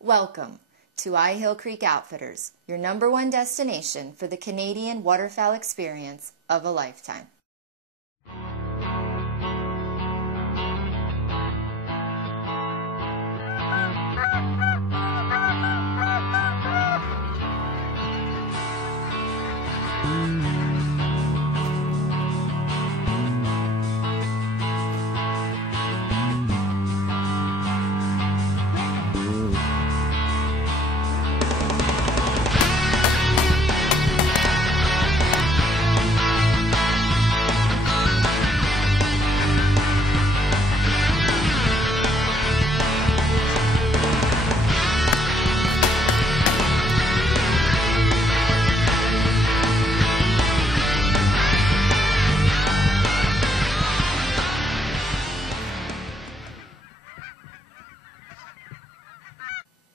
Welcome to EyeHill Creek Outfitters, your #1 destination for the Canadian waterfowl experience of a lifetime.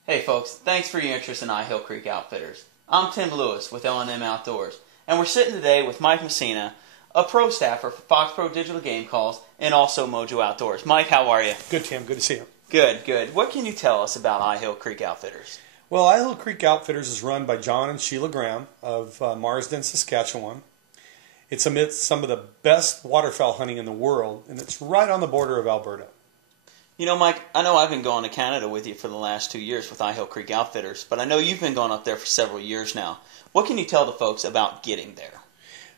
Hey folks, thanks for your interest in EyeHill Creek Outfitters. I'm Tim Lewis with L&M Outdoors, and we're sitting today with Mike Messina, a pro staffer for Fox Pro Digital Game Calls and also Mojo Outdoors. Mike, how are you? Good, Tim. Good to see you. Good, good. What can you tell us about EyeHill Creek Outfitters? Well, EyeHill Creek Outfitters is run by John and Sheila Graham of Marsden, Saskatchewan. It's amidst some of the best waterfowl hunting in the world, and it's right on the border of Alberta. You know, Mike, I know I've been going to Canada with you for the last 2 years with EyeHill Creek Outfitters, but I know you've been going up there for several years now. What can you tell the folks about getting there?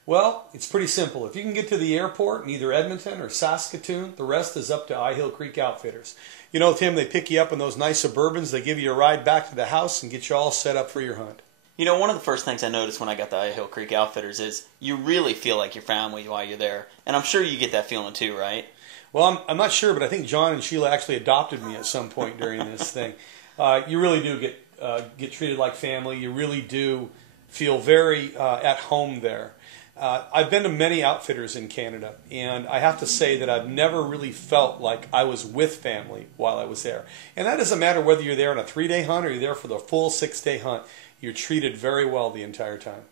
Well, it's pretty simple. If you can get to the airport in either Edmonton or Saskatoon, the rest is up to EyeHill Creek Outfitters. You know, Tim, they pick you up in those nice Suburbans, they give you a ride back to the house and get you all set up for your hunt. You know, one of the first things I noticed when I got to EyeHill Creek Outfitters is you really feel like your family while you're there. And I'm sure you get that feeling too, right? Well, I'm not sure, but I think John and Sheila actually adopted me at some point during this thing. You really do get treated like family. You really do feel very at home there. I've been to many outfitters in Canada, and I have to say that I've never really felt like I was with family while I was there. And that doesn't matter whether you're there on a 3-day hunt or you're there for the full 6-day hunt. You're treated very well the entire time.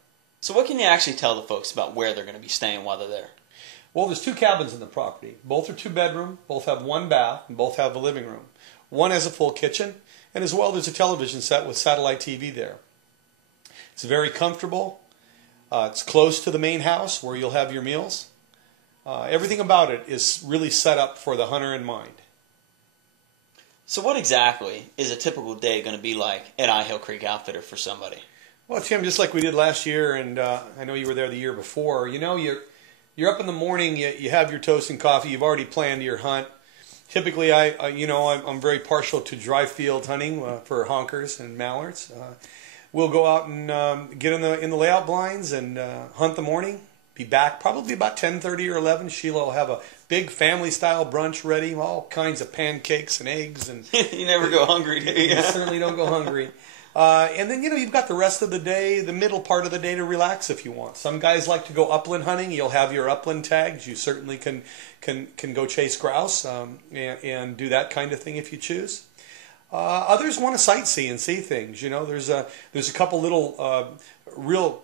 So what can you actually tell the folks about where they're going to be staying while they're there? Well, there's 2 cabins in the property. Both are 2-bedroom, both have 1 bath, and both have a living room. One has a full kitchen, and as well there's a television set with satellite TV there. It's very comfortable. It's close to the main house where you'll have your meals. Everything about it is really set up for the hunter in mind. So what exactly is a typical day going to be like at EyeHill Creek Outfitter for somebody? Well, Tim, just like we did last year, and I know you were there the year before, you know, you're up in the morning, you have your toast and coffee, you've already planned your hunt. Typically, I'm very partial to dry field hunting for honkers and mallards. We'll go out and get in the layout blinds and hunt the morning. Be back probably about 10:30 or 11. Sheila will have a big family-style brunch ready, all kinds of pancakes and eggs. And you never go hungry, do you? You certainly don't go hungry. And then, you know, you've got the rest of the day, the middle part of the day to relax if you want. Some guys like to go upland hunting. You'll have your upland tags. You certainly can go chase grouse and do that kind of thing if you choose. Others want to sightsee and see things. You know, there's a couple little real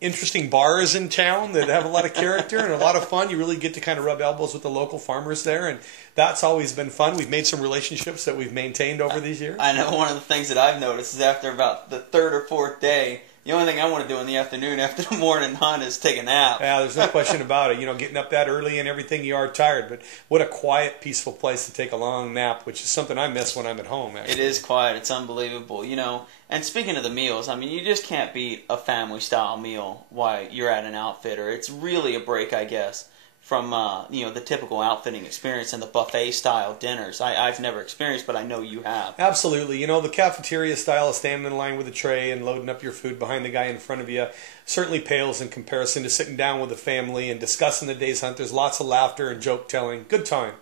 interesting bars in town that have a lot of character and a lot of fun. You really get to kind of rub elbows with the local farmers there, and that's always been fun. We've made some relationships that we've maintained over these years. I know one of the things that I've noticed is after about the 3rd or 4th day, the only thing I want to do in the afternoon after the morning hunt is take a nap. Yeah, there's no question about it. You know, getting up that early and everything, you are tired. But what a quiet, peaceful place to take a long nap, which is something I miss when I'm at home, actually. It is quiet. It's unbelievable. You know, and speaking of the meals, I mean, you just can't beat a family-style meal while you're at an outfitter. It's really a break, I guess, from you know, the typical outfitting experience and the buffet-style dinners. I've never experienced, but I know you have. Absolutely. You know, the cafeteria style of standing in line with a tray and loading up your food behind the guy in front of you certainly pales in comparison to sitting down with a family and discussing the day's hunt. There's lots of laughter and joke-telling. Good time.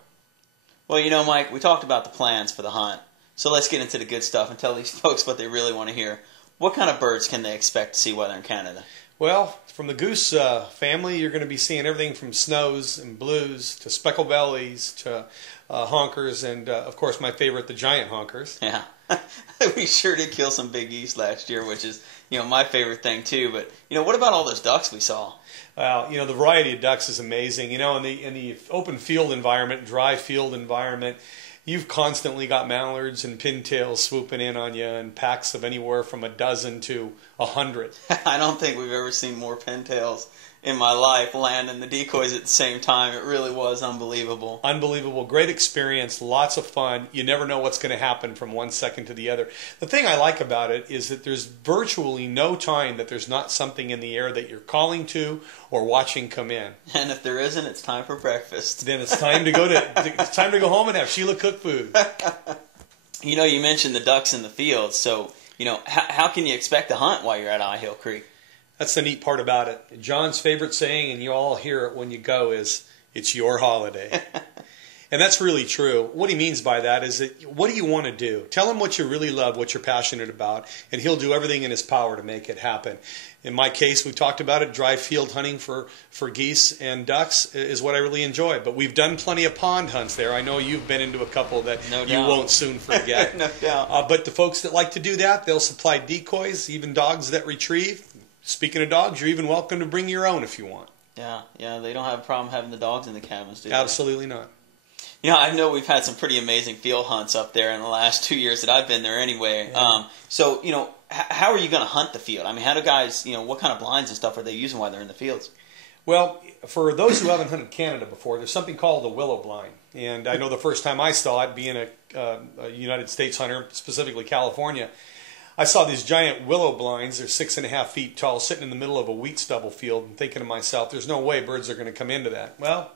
Well, you know, Mike, we talked about the plans for the hunt. So let's get into the good stuff and tell these folks what they really want to hear. What kind of birds can they expect to see while they're in Canada? Well, from the goose family, you're going to be seeing everything from snows and blues to speckled bellies to honkers and, of course, my favorite, the giant honkers. Yeah. We sure did kill some big geese last year, which is, you know, my favorite thing too. But, you know, what about all those ducks we saw? Well, you know, the variety of ducks is amazing. You know, in the open field environment, dry field environment, you've constantly got mallards and pintails swooping in on you in packs of anywhere from a dozen to 100. I don't think we've ever seen more pintails in my life landing the decoys at the same time. It really was unbelievable. Unbelievable. Great experience. Lots of fun. You never know what's going to happen from one second to the other. The thing I like about it is that there's virtually no time that there's not something in the air that you're calling to or watching come in. And if there isn't, it's time for breakfast. Then it's time to go home and have Sheila cook food. You know, you mentioned the ducks in the fields, so, you know, how can you expect to hunt while you're at EyeHill Creek? That's the neat part about it. John's favorite saying, and you all hear it when you go, is, "It's your holiday." And that's really true. What he means by that is that, what do you want to do? Tell him what you really love, what you're passionate about, and he'll do everything in his power to make it happen. In my case, we talked about it, dry field hunting for geese and ducks is what I really enjoy. But we've done plenty of pond hunts there. I know you've been into a couple that you won't soon forget. No doubt. But the folks that like to do that, they'll supply decoys, even dogs that retrieve. Speaking of dogs, you're even welcome to bring your own if you want. Yeah, they don't have a problem having the dogs in the cabins, do they? Absolutely not. You know, I know we've had some pretty amazing field hunts up there in the last 2 years that I've been there anyway. Yeah. So, you know, how are you going to hunt the field? I mean, how do guys, you know, what kind of blinds and stuff are they using while they're in the fields? Well, for those who haven't hunted Canada before, there's something called the willow blind. And I know the first time I saw it, being a United States hunter, specifically California, I saw these giant willow blinds. They're 6.5 feet tall, sitting in the middle of a wheat stubble field, and thinking to myself, there's no way birds are going to come into that. Well,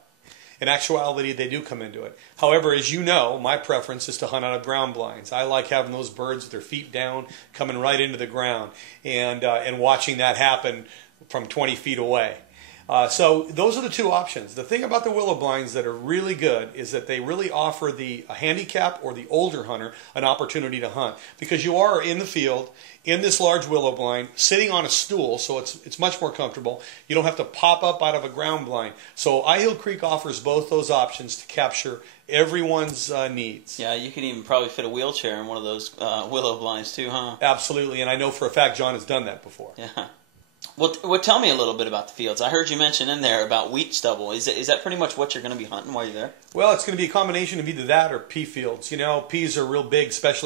in actuality, they do come into it. However, as you know, my preference is to hunt out of ground blinds. I like having those birds with their feet down, coming right into the ground, and watching that happen from 20 feet away. So those are the two options. The thing about the willow blinds that are really good is that they really offer the handicap or the older hunter an opportunity to hunt, because you are in the field in this large willow blind sitting on a stool, so it's much more comfortable. You don't have to pop up out of a ground blind. So EyeHill Creek offers both those options to capture everyone's needs. Yeah, you can even probably fit a wheelchair in one of those willow blinds too, huh? Absolutely, and I know for a fact John has done that before. Yeah. Well, tell me a little bit about the fields. I heard you mention in there about wheat stubble. Is that pretty much what you're going to be hunting while you're there? Well, it's going to be a combination of either that or pea fields. You know, peas are real big, especially